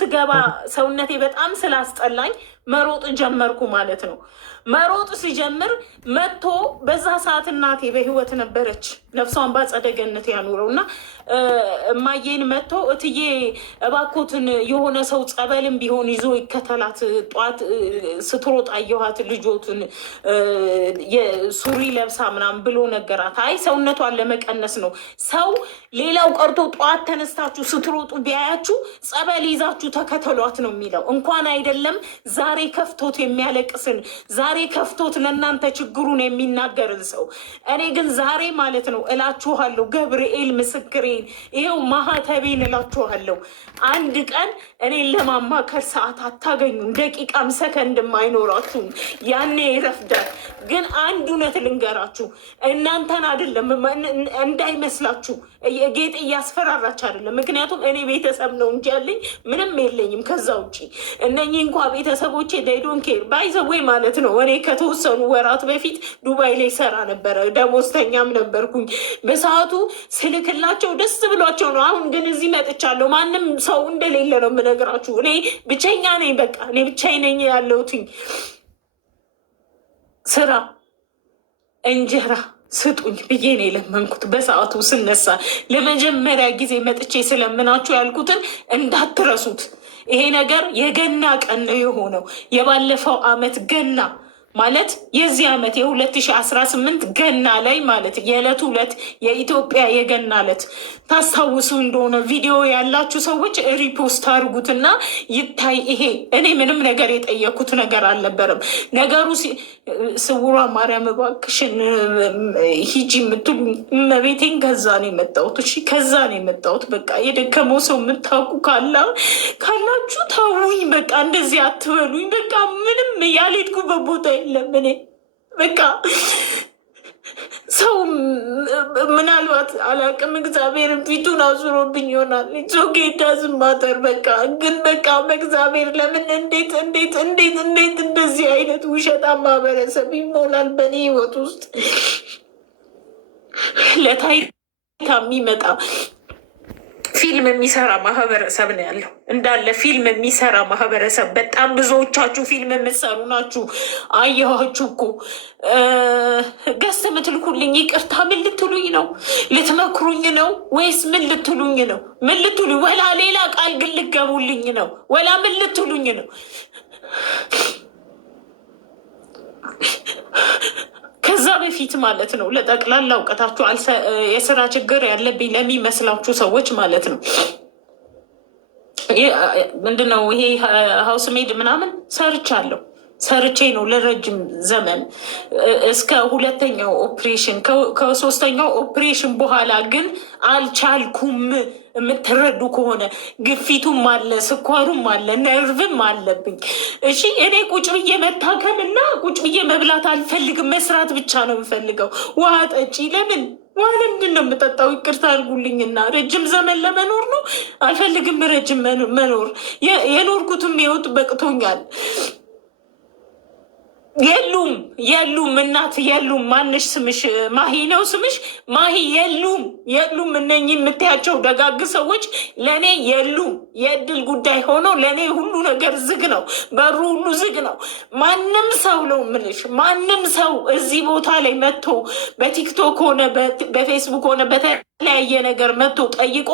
ስገባ ሰውነቴ በጣም ስላስጠላኝ መሮጥ ጀመርኩ ማለት ነው። መሮጥ ሲጀምር መጥቶ በዛ ሰዓት እናቴ በህይወት ነበረች፣ ነፍሷን ባጸደ ገነት ያኑረው እና እማዬን መጥቶ እትዬ እባኮትን የሆነ ሰው ጸበልም ቢሆን ይዞ ይከተላት፣ ጧት ስትሮጥ አየኋት ልጆትን የሱሪ ለብሳ ምናምን ብሎ ነገራት። አይ ሰውነቷን ለመቀነስ ነው። ሰው ሌላው ቀርቶ ጧት ተነስታችሁ ስትሮጡ ቢያያችሁ ጸበል ይዛችሁ ተከተሏት ነው የሚለው። እንኳን አይደለም ዛሬ ከፍቶት የሚያለቅስን ዛሬ ከፍቶት ለእናንተ ችግሩን የሚናገርን ሰው። እኔ ግን ዛሬ ማለት ነው እላችኋለሁ፣ ገብርኤል ምስክሬን፣ ይኸው ማህተቤን እላችኋለሁ። አንድ ቀን እኔን ለማማከር ሰዓት አታገኙም፣ ደቂቃም ሰከንድም አይኖራችሁም። ያኔ ይረፍዳል። ግን አንድ እውነት ልንገራችሁ፣ እናንተን አይደለም እንዳይመስላችሁ፣ ጌጥ እያስፈራራች አይደለም። ምክንያቱም እኔ ቤተሰብ ነው እንጂ ያለኝ ምንም የለኝም ከዛ ውጭ። እነኚህ እንኳ ቤተሰቦቼ ዴይዶን ኬር ባይዘወይ ማለት ነው። እኔ ከተወሰኑ ወራት በፊት ዱባይ ላይ ሰራ ነበረ፣ ደሞዝተኛም ነበርኩኝ። በሰዓቱ ስልክላቸው ደስ ብሏቸው ነው። አሁን ግን እዚህ መጥቻለሁ። ማንም ሰው እንደሌለ ነው የምነግራችሁ። እኔ ብቸኛ ነኝ። በቃ እኔ ብቻዬ ነኝ ያለሁትኝ። ስራ እንጀራ ስጡኝ ብዬ ነው የለመንኩት። በሰዓቱ ስነሳ ለመጀመሪያ ጊዜ መጥቼ ስለምናችሁ ያልኩትን እንዳትረሱት። ይሄ ነገር የገና ቀን ነው የሆነው። የባለፈው አመት ገና ማለት የዚህ ዓመት የ2018 ገና ላይ ማለት የዕለቱ ዕለት የኢትዮጵያ የገና ዕለት ታስታውሱ እንደሆነ ቪዲዮ ያላችሁ ሰዎች ሪፖስት አድርጉትና ይታይ። ይሄ እኔ ምንም ነገር የጠየኩት ነገር አልነበረም። ነገሩ ስውሯ ማርያም እባክሽን ሂጂ የምትሉ መቤቴን ከዛ ነው የመጣሁት። እሺ ከዛ ነው የመጣሁት። በቃ የደከመው ሰው የምታውቁ ካላችሁ ተውኝ። በቃ እንደዚህ አትበሉኝ። በቃ ምንም ያልሄድኩበት ቦታ የለም። እኔ በቃ ሰው ምናልባት አላቅም፣ እግዚአብሔርን ፊቱን አዙሮብኝ ይሆናል። ጌታ ዝማተር በቃ ግን በቃ በእግዚአብሔር ለምን እንዴት እንደዚህ አይነት ውሸታም ማህበረሰብ ይሞላል በእኔ ህይወት ውስጥ? ለታይታ የሚመጣ ፊልም የሚሰራ ማህበረሰብ ነው ያለው። እንዳለ ፊልም የሚሰራ ማህበረሰብ። በጣም ብዙዎቻችሁ ፊልም የምትሰሩ ናችሁ። አየኋችሁ እኮ ገዝት የምትልኩልኝ። ይቅርታ ምን ልትሉኝ ነው? ልትመክሩኝ ነው ወይስ ምን ልትሉኝ ነው? ምን ልትሉኝ? ወላ ሌላ ቃል ግን ልገቡልኝ ነው? ወላ ምን ልትሉኝ ነው? ከዛ በፊት ማለት ነው ለጠቅላላ እውቀታችሁ የስራ ችግር ያለብኝ ለሚመስላችሁ ሰዎች ማለት ነው ምንድነው ይሄ ሀውስ ሜድ ምናምን ሰርቼ ነው ለረጅም ዘመን እስከ ሁለተኛው ኦፕሬሽን። ከሶስተኛው ኦፕሬሽን በኋላ ግን አልቻልኩም። የምትረዱ ከሆነ ግፊቱም አለ፣ ስኳሩም አለ፣ ነርቭም አለብኝ። እሺ እኔ ቁጭ ብዬ መታከም እና ቁጭ ብዬ መብላት አልፈልግም፣ መስራት ብቻ ነው የምፈልገው። ውሃ ጠጪ። ለምን ውሃ ለምንድን ነው የምጠጣው? ይቅርታ አድርጉልኝና ረጅም ዘመን ለመኖር ነው። አልፈልግም ረጅም መኖር። የኖርኩትም ህይወት በቅቶኛል። የሉም እናት የሉም። ማንሽ ስምሽ? ማሂ ነው ስምሽ? ማሂ የሉም። እነኚህ የምታያቸው ደጋግ ሰዎች ለእኔ የሉም። የእድል ጉዳይ ሆኖ ለእኔ ሁሉ ነገር ዝግ ነው፣ በሩ ሁሉ ዝግ ነው። ማንም ሰው ነው የምልሽ፣ ማንም ሰው እዚህ ቦታ ላይ መጥቶ በቲክቶክ ሆነ በፌስቡክ ሆነ በተለያየ ነገር መጥቶ ጠይቆ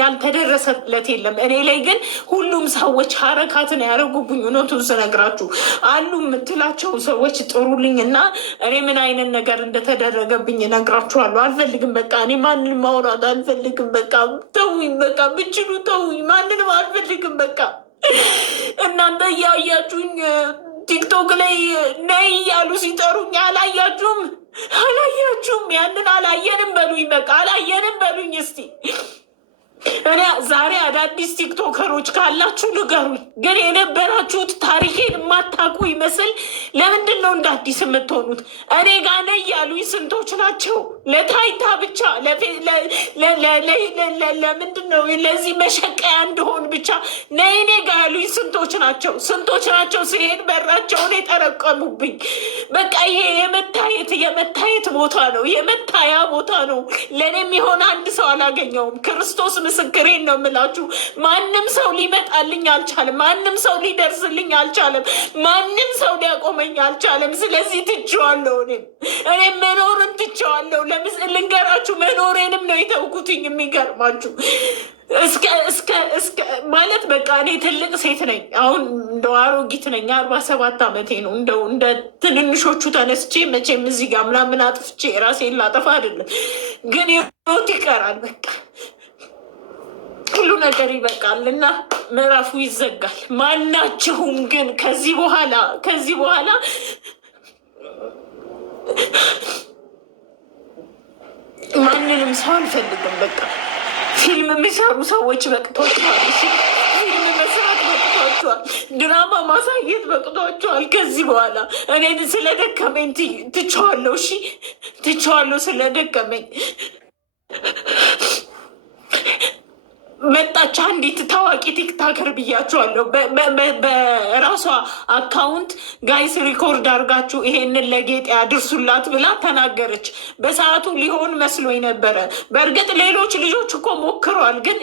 ያልተደረሰለት የለም። እኔ ላይ ግን ሁሉም ሰዎች ሀረካትን ያደረጉብኝ። እውነቱን ስነግራችሁ አሉ የምትላቸው ሰዎች ጥሩልኝ እና እኔ ምን አይነት ነገር እንደተደረገብኝ እነግራችኋለሁ። አልፈልግም። በቃ እኔ ማንንም ማውራት አልፈልግም። በቃ ተውኝ። በቃ ብችሉ ተውኝ። ማንንም አልፈልግም። በቃ እናንተ እያያችሁኝ ቲክቶክ ላይ ነይ እያሉ ሲጠሩኝ አላያችሁም? ያንን አላየንም በሉኝ። በቃ አላየንም በሉኝ። እስቲ እኔ ዛሬ አዳዲስ ቲክቶከሮች ካላችሁ ንገሩኝ። ግን የነበራችሁት ታሪኬን የማታውቁ ይመስል ለምንድን ነው እንደ አዲስ የምትሆኑት? እኔ ጋ ነይ ያሉኝ ስንቶች ናቸው? ለታይታ ብቻ ለምንድን ነው ለዚህ መሸቀያ እንደሆን ብቻ ነይኔ ጋ ያሉኝ ስንቶች ናቸው? ስንቶች ናቸው? ሲሄድ በራቸውን የጠረቀሙብኝ። በቃ ይሄ የመታየት ቦታ ነው፣ የመታያ ቦታ ነው። ለእኔም የሆነ አንድ ሰው አላገኘውም። ክርስቶስ ምስክሬን ነው የምላችሁ። ማንም ሰው ሊመጣልኝ አልቻለም። ማንም ሰው ሊደርስልኝ አልቻለም። ማንም ሰው ሊያቆመኝ አልቻለም። ስለዚህ ትቼዋለሁ። እኔም መኖርን ትቼዋለሁ። ልንገራችሁ፣ መኖሬንም ነው የተውኩትኝ። የሚገርማችሁ እስከ ማለት በቃ እኔ ትልቅ ሴት ነኝ። አሁን እንደው አሮጊት ነኝ። 47 ዓመቴ ነው። እንደው እንደ ትንንሾቹ ተነስቼ መቼም እዚህ ጋር ምናምን አጥፍቼ ራሴን ላጠፋ አይደለም፣ ግን ህይወት ይቀራል። በቃ ሁሉ ነገር ይበቃል እና ምዕራፉ ይዘጋል። ማናችሁም ግን ከዚህ በኋላ ማንንም ሰው አልፈልግም። በቃ ፊልም የሚሰሩ ሰዎች በቅቷቸዋል። ፊልም መስራት በቅቷቸዋል። ድራማ ማሳየት በቅቷቸዋል። ከዚህ በኋላ እኔን ስለደከመኝ ትቼዋለሁ። እሺ ትቼዋለሁ ስለደከመኝ። መጣች አንዲት ታዋቂ ቲክታከር ብያቸዋለሁ። በራሷ አካውንት ጋይስ ሪኮርድ አድርጋችሁ ይሄንን ለጌጥ ያድርሱላት ብላ ተናገረች። በሰዓቱ ሊሆን መስሎኝ ነበረ። በእርግጥ ሌሎች ልጆች እኮ ሞክረዋል፣ ግን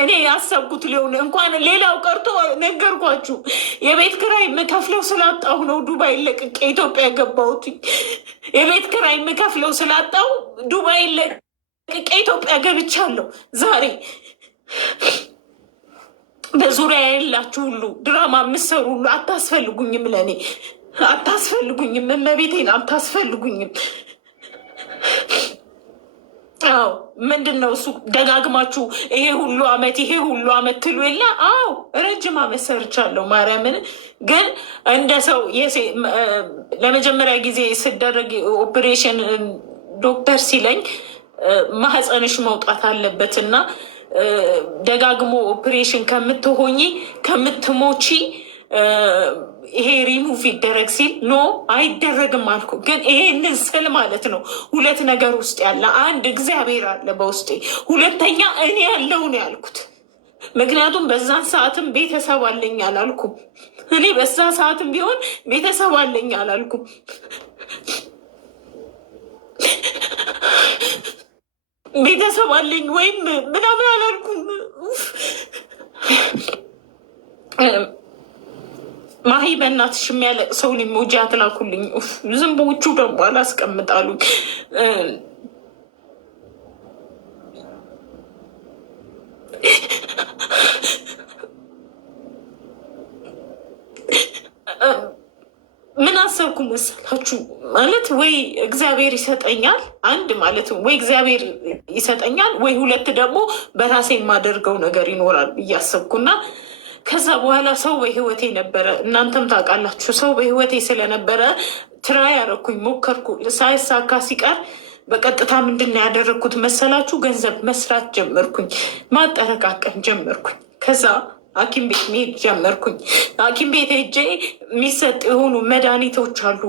እኔ ያሰብኩት ሊሆን እንኳን ሌላው ቀርቶ ነገርኳችሁ። የቤት ክራይ የምከፍለው ስላጣሁ ነው ዱባይ ለቅቄ ኢትዮጵያ የገባሁት። የቤት ክራይ የምከፍለው ስላጣሁ ዱባይ ለቅቄ ኢትዮጵያ ገብቻለሁ ዛሬ። በዙሪያ የላችሁ ሁሉ ድራማ የምትሰሩ ሁሉ አታስፈልጉኝም፣ ለእኔ አታስፈልጉኝም፣ እመቤቴን አታስፈልጉኝም። አዎ ምንድን ነው እሱ ደጋግማችሁ ይሄ ሁሉ አመት ትሉ የለ? አዎ ረጅም አመት ሰርቻለሁ። ማርያምን ግን እንደ ሰው ለመጀመሪያ ጊዜ ስደረግ ኦፕሬሽን ዶክተር ሲለኝ ማህፀንሽ መውጣት አለበት እና ደጋግሞ ኦፕሬሽን ከምትሞቺ ይሄ ሪሙቭ ይደረግ ሲል ኖ አይደረግም አልኩ። ግን ይሄንን ስል ማለት ነው ሁለት ነገር ውስጥ ያለ አንድ እግዚአብሔር አለ በውስጤ፣ ሁለተኛ እኔ ያለው ነው ያልኩት። ምክንያቱም በዛን ሰዓትም ቤተሰብ አለኝ አላልኩም። እኔ በዛ ሰዓትም ቢሆን ቤተሰብ አለኝ አላልኩም። ቤተሰብ አለኝ ወይም ምናምን አላልኩም። ማሂ በእናትሽ የሚያለቅ ሰውን ኢሞጂ አትላኩልኝ። ዝንቦቹ ደግሞ አላስቀምጣሉ። ምን አሰብኩ መሰላችሁ? ማለት ወይ እግዚአብሔር ይሰጠኛል፣ አንድ ማለት ወይ እግዚአብሔር ይሰጠኛል፣ ወይ ሁለት ደግሞ በራሴ የማደርገው ነገር ይኖራል እያሰብኩና ከዛ በኋላ ሰው በህይወቴ ነበረ። እናንተም ታውቃላችሁ፣ ሰው በህይወቴ ስለነበረ ትራይ ያደረኩኝ፣ ሞከርኩ። ሳይሳካ ሲቀር በቀጥታ ምንድን ነው ያደረግኩት መሰላችሁ? ገንዘብ መስራት ጀመርኩኝ፣ ማጠረቃቀም ጀመርኩኝ። ከዛ ሐኪም ቤት መሄድ ጀመርኩኝ። ሐኪም ቤት ሄጄ የሚሰጥ የሆኑ መድኃኒቶች አሉ።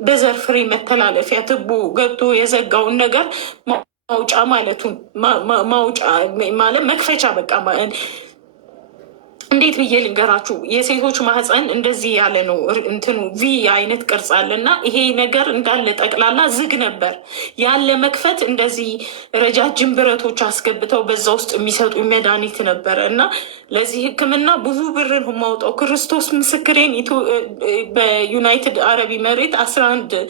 በዘር ፍሬ መተላለፊያ ትቦ ገብቶ የዘጋውን ነገር ማውጫ ማለቱን ማውጫ ማለት መክፈቻ በቃ እንዴት ብዬ ልንገራችሁ? የሴቶች ማህፀን እንደዚህ ያለ ነው። እንትኑ ቪ አይነት ቅርጽ አለ እና ይሄ ነገር እንዳለ ጠቅላላ ዝግ ነበር። ያለ መክፈት እንደዚህ ረጃጅም ብረቶች አስገብተው በዛ ውስጥ የሚሰጡ መድኃኒት ነበረ እና ለዚህ ሕክምና ብዙ ብር ነው የማውጣው። ክርስቶስ ምስክሬን በዩናይትድ አረብ ኤሚሬት 11,000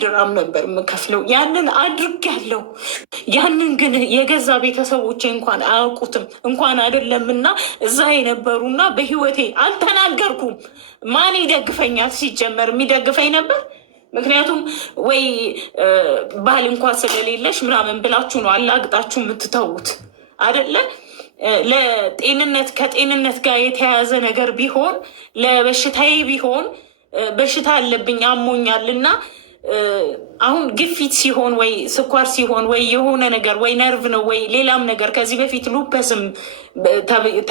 ድራም ነበር የምከፍለው። ያንን አድርጌያለሁ። ያንን ግን የገዛ ቤተሰቦቼ እንኳን አያውቁትም። እንኳን አይደለምና እዛ የነበሩና በህይወቴ አልተናገርኩም። ማን ይደግፈኛል? ሲጀመር የሚደግፈኝ ነበር። ምክንያቱም ወይ ባል እንኳን ስለሌለሽ ምናምን ብላችሁ ነው አላግጣችሁ የምትተዉት አይደለ? ለጤንነት ከጤንነት ጋር የተያያዘ ነገር ቢሆን ለበሽታዬ ቢሆን በሽታ አለብኝ አሞኛል እና አሁን ግፊት ሲሆን ወይ ስኳር ሲሆን ወይ የሆነ ነገር ወይ ነርቭ ነው ወይ ሌላም ነገር ከዚህ በፊት ሉፐስም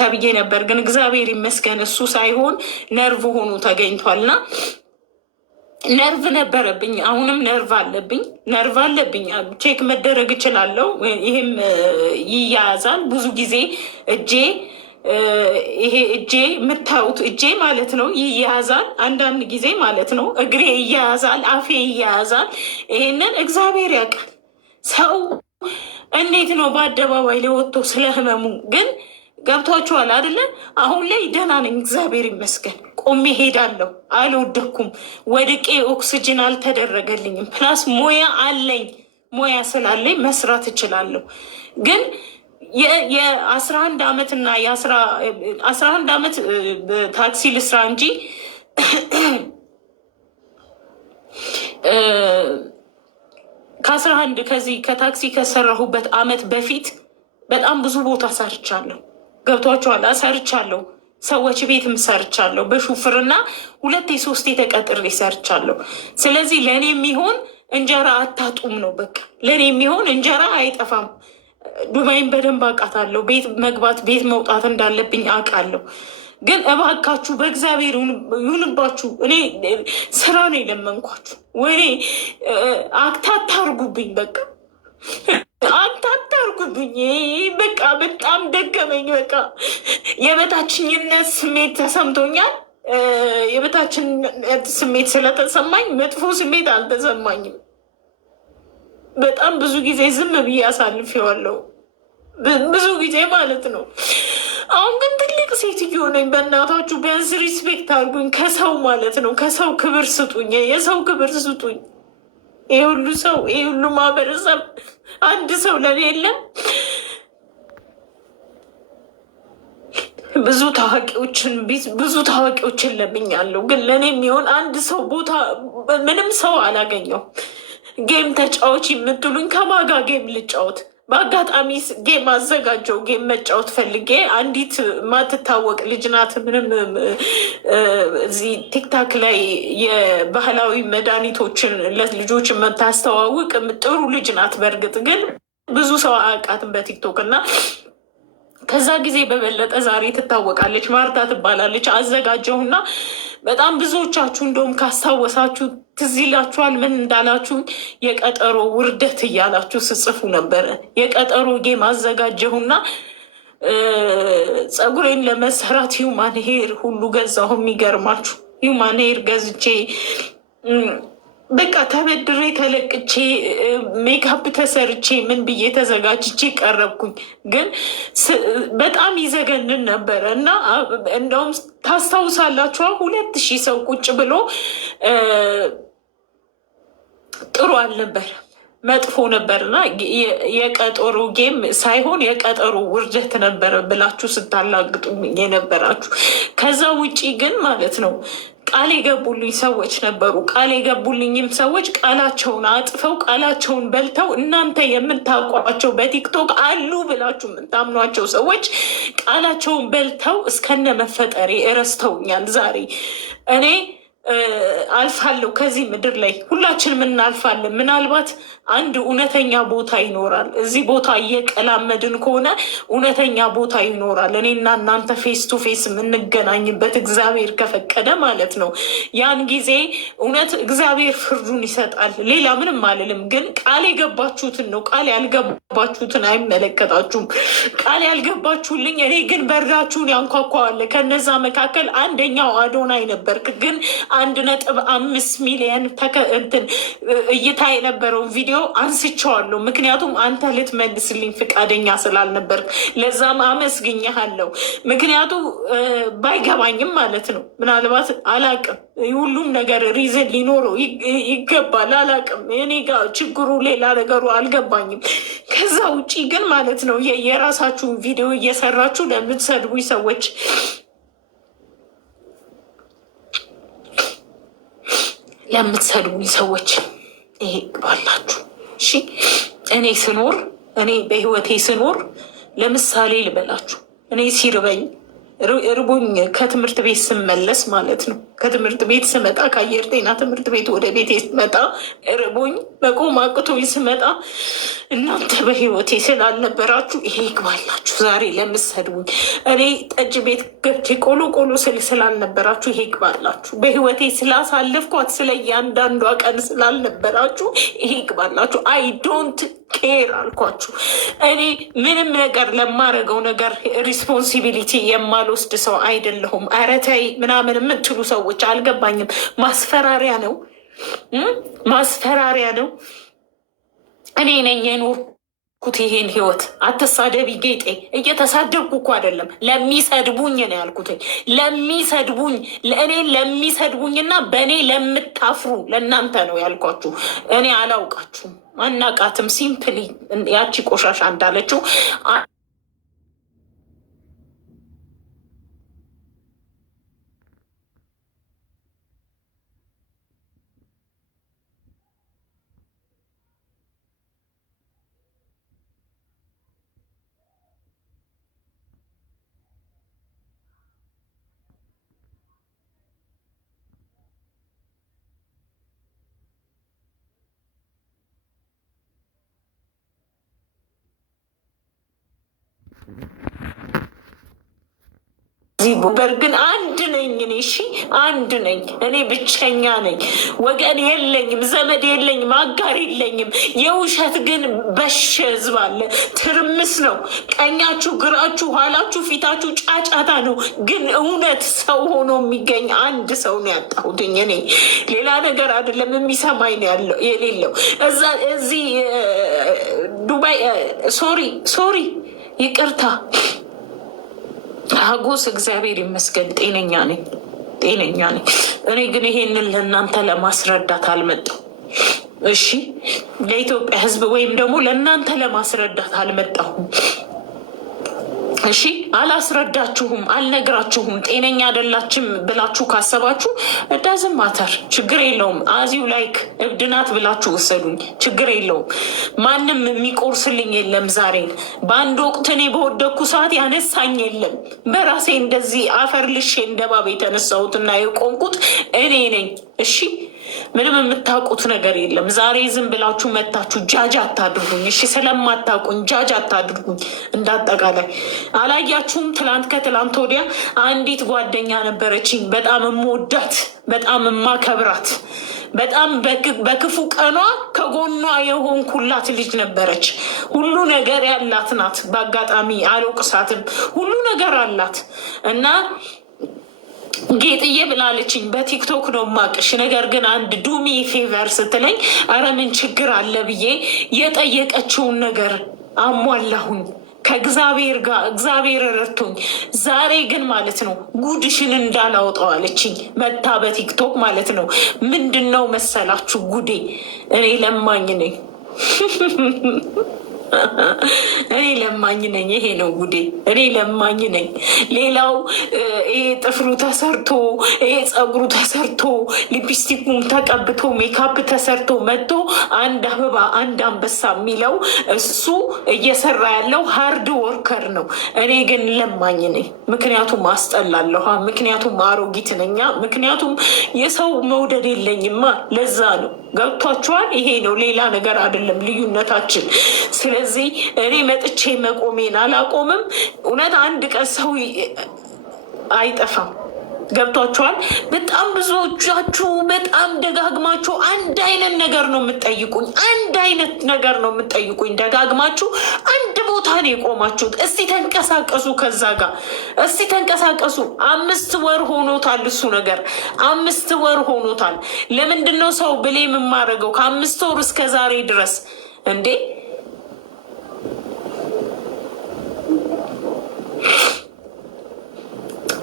ተብዬ ነበር፣ ግን እግዚአብሔር ይመስገን እሱ ሳይሆን ነርቭ ሆኖ ተገኝቷልና ነርቭ ነበረብኝ። አሁንም ነርቭ አለብኝ። ቼክ መደረግ እችላለሁ። ይህም ይያያዛል ብዙ ጊዜ ይሄ እጄ የምታዩት እጄ ማለት ነው ይያያዛል። አንዳንድ ጊዜ ማለት ነው እግሬ ይያያዛል፣ አፌ ይያያዛል። ይሄንን እግዚአብሔር ያውቃል። ሰው እንዴት ነው በአደባባይ ላይ ወጥቶ ስለ ህመሙ ግን ገብቷችኋል አይደለ? አሁን ላይ ደህና ነኝ፣ እግዚአብሔር ይመስገን። ቆሜ ሄዳለሁ፣ አልወደኩም። ወድቄ ኦክስጅን አልተደረገልኝም። ፕላስ ሙያ አለኝ። ሙያ ስላለኝ መስራት እችላለሁ። ግን የ11 ዓመት እና የ11 ዓመት ታክሲ ልስራ እንጂ ከ11 ከዚህ ከታክሲ ከሰራሁበት አመት በፊት በጣም ብዙ ቦታ ሰርቻለሁ። ገብቷችኋል? ሰርቻለሁ። ሰዎች ቤትም ሰርቻለሁ። በሹፍርና 2 3 ተቀጥሬ ሰርቻለሁ። ስለዚህ ለእኔ የሚሆን እንጀራ አታጡም ነው በቃ። ለእኔ የሚሆን እንጀራ አይጠፋም። ዱባይን በደንብ አውቃታለሁ። ቤት መግባት ቤት መውጣት እንዳለብኝ አውቃለሁ። ግን እባካችሁ በእግዚአብሔር ይሁንባችሁ። እኔ ስራ ነው የለመንኳችሁ። ወይኔ አክታታ አርጉብኝ፣ በቃ አክታታ አርጉብኝ። በቃ በጣም ደገመኝ። በቃ የበታችኝነት ስሜት ተሰምቶኛል። የበታችኝነት ስሜት ስለተሰማኝ መጥፎ ስሜት አልተሰማኝም። በጣም ብዙ ጊዜ ዝም ብዬ አሳልፌዋለሁ። ብዙ ጊዜ ማለት ነው። አሁን ግን ትልቅ ሴትዮ ነኝ። በእናታችሁ ቢያንስ ሪስፔክት አድርጉኝ። ከሰው ማለት ነው ከሰው ክብር ስጡኝ። የሰው ክብር ስጡኝ። ይህ ሁሉ ሰው ይህ ሁሉ ማህበረሰብ አንድ ሰው ለኔ የለም። ብዙ ታዋቂዎችን ለምኛለሁ፣ ግን ለእኔ የሚሆን አንድ ሰው ቦታ ምንም ሰው አላገኘው። ጌም ተጫዎች የምትሉኝ ከማጋ ጌም ልጫወት? በአጋጣሚ ጌም አዘጋጀው። ጌም መጫወት ፈልጌ አንዲት ማትታወቅ ልጅ ናት። ምንም እዚህ ቲክታክ ላይ የባህላዊ መድኃኒቶችን ለልጆች የምታስተዋውቅ ጥሩ ልጅ ናት። በእርግጥ ግን ብዙ ሰው አያውቃትም በቲክቶክ እና ከዛ ጊዜ በበለጠ ዛሬ ትታወቃለች። ማርታ ትባላለች። አዘጋጀሁና በጣም ብዙዎቻችሁ እንደውም ካስታወሳችሁ ትዝ ይላችኋል። ምን እንዳላችሁ የቀጠሮ ውርደት እያላችሁ ስጽፉ ነበረ። የቀጠሮ ጌም አዘጋጀሁና ፀጉሬን ለመሰራት ሂውማን ሄር ሁሉ ገዛሁ። የሚገርማችሁ ሂውማን ሄር ገዝቼ በቃ ተበድሬ ተለቅቼ ሜካፕ ተሰርቼ ምን ብዬ ተዘጋጅቼ ቀረብኩኝ። ግን በጣም ይዘገንን ነበረ እና እንደውም ታስታውሳላችኋ 2000 ሰው ቁጭ ብሎ ጥሩ አልነበር፣ መጥፎ ነበርና የቀጠሮ ጌም ሳይሆን የቀጠሮ ውርደት ነበረ ብላችሁ ስታላግጡ የነበራችሁ። ከዛ ውጪ ግን ማለት ነው ቃል የገቡልኝ ሰዎች ነበሩ። ቃል የገቡልኝም ሰዎች ቃላቸውን አጥፈው ቃላቸውን በልተው እናንተ የምታውቋቸው በቲክቶክ አሉ ብላችሁ የምታምኗቸው ሰዎች ቃላቸውን በልተው እስከነ መፈጠሬ እረስተውኛል። ዛሬ እኔ አልፋለሁ ከዚህ ምድር ላይ ሁላችንም እናልፋለን። ምናልባት አንድ እውነተኛ ቦታ ይኖራል። እዚህ ቦታ እየቀላመድን ከሆነ እውነተኛ ቦታ ይኖራል። እኔና እናንተ ፌስ ቱ ፌስ የምንገናኝበት እግዚአብሔር ከፈቀደ ማለት ነው። ያን ጊዜ እውነት እግዚአብሔር ፍርዱን ይሰጣል። ሌላ ምንም አልልም። ግን ቃል የገባችሁትን ነው። ቃል ያልገባችሁትን አይመለከታችሁም። ቃል ያልገባችሁልኝ እኔ ግን በራችሁን ያንኳኳዋለ። ከነዛ መካከል አንደኛው አዶናይ ነበርክ። ግን 1.5 ሚሊዮን እይታ የነበረውን ቪዲዮ አንስቼዋለሁ። ምክንያቱም አንተ ልትመልስልኝ ፍቃደኛ ስላልነበር ለዛም አመስግኜሃለሁ። ምክንያቱ ባይገባኝም ማለት ነው። ምናልባት አላቅም፣ ሁሉም ነገር ሪዝን ሊኖረው ይገባል። አላቅም፣ እኔ ጋር ችግሩ ሌላ ነገሩ አልገባኝም። ከዛ ውጪ ግን ማለት ነው የራሳችሁን ቪዲዮ እየሰራችሁ ለምትሰድቡኝ ሰዎች ይሄ ባላችሁ እሺ። እኔ በህይወቴ ስኖር ለምሳሌ ልበላችሁ። እኔ ሲርበኝ ርቦኝ ከትምህርት ቤት ስመለስ ማለት ነው ከትምህርት ቤት ስመጣ ከአየር ጤና ትምህርት ቤት ወደ ቤቴ ስመጣ ርቦኝ መቆም አቅቶኝ ስመጣ እናንተ በህይወቴ ስላልነበራችሁ ይሄ ይግባላችሁ። ዛሬ ለምሰድቡኝ እኔ ጠጅ ቤት ገብቼ ቆሎ ቆሎ ስል ስላልነበራችሁ ይሄ ይግባላችሁ። በህይወቴ ስላሳለፍኳት ስለ እያንዳንዷ ቀን ስላልነበራችሁ ይሄ ይግባላችሁ። አይ ዶንት ኬር አልኳችሁ። እኔ ምንም ነገር ለማረገው ነገር ሪስፖንሲቢሊቲ የማልወስድ ሰው አይደለሁም። ኧረ ተይ ምናምን የምትሉ ሰዎች አልገባኝም። ማስፈራሪያ ነው፣ ማስፈራሪያ ነው። እኔ ነኝ የኖርኩት ይሄን ህይወት። አትሳደቢ ጌጤ። እየተሳደብኩ እኮ አይደለም፣ ለሚሰድቡኝ ነው ያልኩትኝ። ለሚሰድቡኝ፣ እኔን ለሚሰድቡኝና በእኔ ለምታፍሩ ለእናንተ ነው ያልኳችሁ። እኔ አላውቃችሁም፣ አናቃትም። ሲምፕሊ ያቺ ቆሻሻ እንዳለችው በርግን አንድ ነኝ እኔ። እሺ አንድ ነኝ እኔ፣ ብቸኛ ነኝ። ወገን የለኝም፣ ዘመድ የለኝም፣ አጋር የለኝም። የውሸት ግን በሽ ህዝብ አለ። ትርምስ ነው። ቀኛችሁ፣ ግራችሁ፣ ኋላችሁ፣ ፊታችሁ ጫጫታ ነው። ግን እውነት ሰው ሆኖ የሚገኝ አንድ ሰው ነው ያጣሁትኝ እኔ። ሌላ ነገር አይደለም። የሚሰማኝ ነው ያለው የሌለው እዚህ ዱባይ። ሶሪ ይቅርታ ሀጎስ፣ እግዚአብሔር ይመስገን ጤነኛ ነኝ፣ ጤነኛ ነኝ። እኔ ግን ይሄንን ለእናንተ ለማስረዳት አልመጣም። እሺ ለኢትዮጵያ ህዝብ ወይም ደግሞ ለእናንተ ለማስረዳት አልመጣሁም። እሺ አላስረዳችሁም፣ አልነግራችሁም። ጤነኛ አይደላችም ብላችሁ ካሰባችሁ ዳዝም ማተር፣ ችግር የለውም። አዚው ላይክ እብድናት ብላችሁ ወሰዱኝ፣ ችግር የለውም። ማንም የሚቆርስልኝ የለም። ዛሬ በአንድ ወቅት እኔ በወደኩ ሰዓት ያነሳኝ የለም። በራሴ እንደዚህ አፈር ልሼ እንደባብ የተነሳሁትና የቆምኩት እኔ ነኝ። እሺ ምንም የምታውቁት ነገር የለም። ዛሬ ዝም ብላችሁ መታችሁ ጃጅ አታድርጉኝ። እሺ ስለማታውቁኝ ጃጅ አታድርጉኝ። እንዳጠቃላይ አላያችሁም? ትላንት ከትላንት ወዲያ አንዲት ጓደኛ ነበረችኝ፣ በጣም የምወዳት በጣም የማከብራት፣ በጣም በክፉ ቀኗ ከጎኗ የሆንኩላት ልጅ ነበረች። ሁሉ ነገር ያላት ናት። በአጋጣሚ አልወቅሳትም፣ ሁሉ ነገር አላት እና ጌጥዬ ብላለችኝ። በቲክቶክ ነው ማቅሽ። ነገር ግን አንድ ዱሚ ፌቨር ስትለኝ ኧረ ምን ችግር አለ ብዬ የጠየቀችውን ነገር አሟላሁኝ ከእግዚአብሔር ጋር። እግዚአብሔር ረድቶኝ ዛሬ ግን ማለት ነው ጉድሽን እንዳላወጣው አለችኝ። መታ በቲክቶክ ማለት ነው። ምንድን ነው መሰላችሁ ጉዴ? እኔ ለማኝ ነኝ እኔ ለማኝ ነኝ። ይሄ ነው ጉዴ። እኔ ለማኝ ነኝ። ሌላው ይሄ ጥፍሩ ተሰርቶ ይሄ ፀጉሩ ተሰርቶ ሊፕስቲኩም ተቀብቶ ሜካፕ ተሰርቶ መጥቶ አንድ አበባ አንድ አንበሳ የሚለው እሱ እየሰራ ያለው ሃርድ ወርከር ነው። እኔ ግን ለማኝ ነኝ። ምክንያቱም አስጠላለሁ። ምክንያቱም አሮጊት ነኛ። ምክንያቱም የሰው መውደድ የለኝማ። ለዛ ነው። ገብቷችኋል? ይሄ ነው፣ ሌላ ነገር አይደለም ልዩነታችን። ስለዚህ እኔ መጥቼ መቆሜን አላቆምም። እውነት አንድ ቀን ሰው አይጠፋም። ገብቷችኋል? በጣም ብዙዎቻችሁ በጣም ደጋግማችሁ አንድ አይነት ነገር ነው የምትጠይቁኝ። አንድ አይነት ነገር ነው የምትጠይቁኝ ደጋግማችሁ። አንድ ቦታ ነው የቆማችሁት። እስቲ ተንቀሳቀሱ፣ ከዛ ጋር እስቲ ተንቀሳቀሱ። 5 ወር ሆኖታል እሱ ነገር 5 ወር ሆኖታል። ለምንድን ነው ሰው ብሌም የማደርገው ከ5 ወር እስከ ዛሬ ድረስ እንዴ?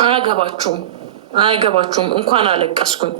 አያገባችሁም፣ አያገባችሁም። እንኳን አለቀስኩኝ።